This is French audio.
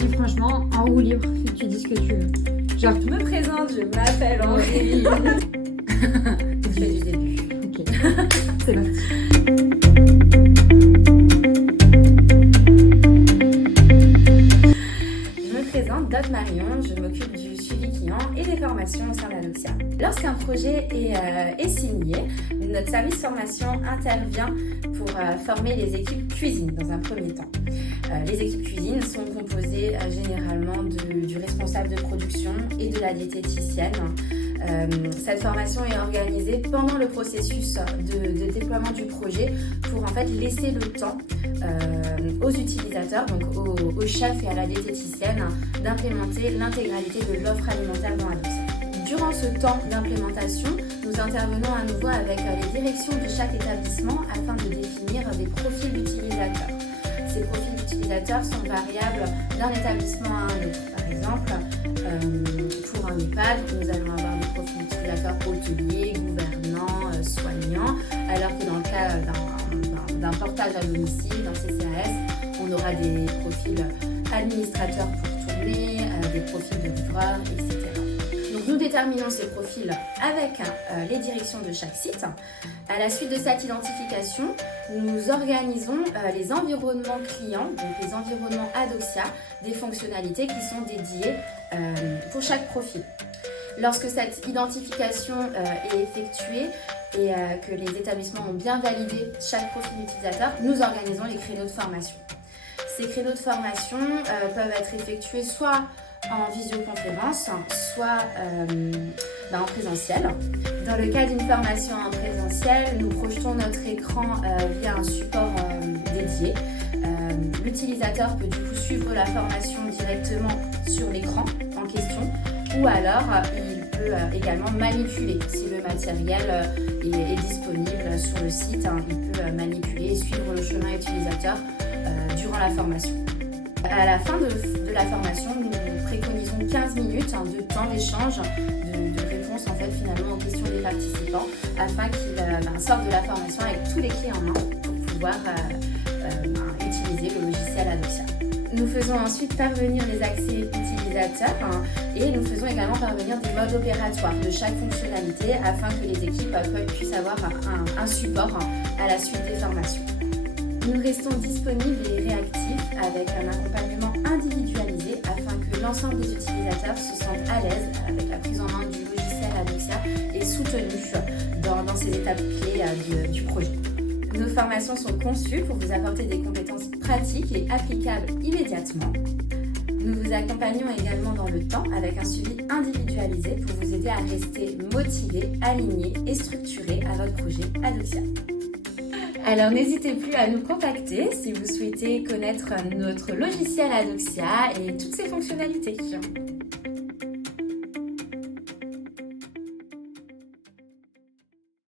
Et franchement, en roue libre, tu dis ce que tu veux. Genre, je me présente, je m'appelle Henri. Je fais du début. Ok, c'est parti. Je me présente, Dot Marion, je m'occupe du suivi client et des formations au sein d'Adoxia. Lorsqu'un projet est signé, notre service formation intervient pour former les équipes cuisine dans un premier temps. Les équipes cuisine sont composées généralement du responsable de production et de la diététicienne. Cette formation est organisée pendant le processus de déploiement du projet pour en fait laisser le temps aux utilisateurs, donc aux chefs et à la diététicienne, d'implémenter l'intégralité de l'offre alimentaire dans Adoxia. Durant ce temps d'implémentation, nous intervenons à nouveau avec les directions de chaque établissement afin de définir des profils d'utilisateurs. Ces profils d'utilisateurs sont variables d'un établissement à un autre. Par exemple, pour un EHPAD, nous allons avoir des profils d'utilisateurs hôteliers, gouvernants, soignants, alors que dans le cas d'un portage à domicile, d'un CCAS, on aura des profils administrateurs pour tourner, des profils de livreurs, etc. Donc nous déterminons ces profils avec les directions de chaque site. À la suite de cette identification, nous organisons les environnements clients, donc les environnements Adoxia, des fonctionnalités qui sont dédiées pour chaque profil. Lorsque cette identification est effectuée et que les établissements ont bien validé chaque profil utilisateur, nous organisons les créneaux de formation. Ces créneaux de formation peuvent être effectués soit en visioconférence, soit en présentiel. Dans le cas d'une formation en présentiel, nous projetons notre écran via un support dédié. L'utilisateur peut du coup suivre la formation directement sur l'écran en question, ou alors il peut également manipuler si le matériel est disponible sur le site. Il peut manipuler et suivre le chemin utilisateur durant la formation. À la fin de la formation, nous préconisons 15 minutes de temps d'échange, de réponse en fait finalement aux questions des participants, afin qu'ils sortent de la formation avec tous les clés en main pour pouvoir utiliser le logiciel Adoxia. Nous faisons ensuite parvenir les accès utilisateurs et nous faisons également parvenir des modes opératoires de chaque fonctionnalité afin que les équipes puissent avoir un support à la suite des formations. Nous restons disponibles et réactifs avec un accompagnement individualisé afin que l'ensemble des utilisateurs se sentent à l'aise avec la prise en main du logiciel Adoxia et soutenus dans ces étapes clés du projet. Nos formations sont conçues pour vous apporter des compétences pratiques et applicables immédiatement. Nous vous accompagnons également dans le temps avec un suivi individualisé pour vous aider à rester motivé, aligné et structuré à votre projet Adoxia. Alors n'hésitez plus à nous contacter si vous souhaitez connaître notre logiciel Adoxia et toutes ses fonctionnalités.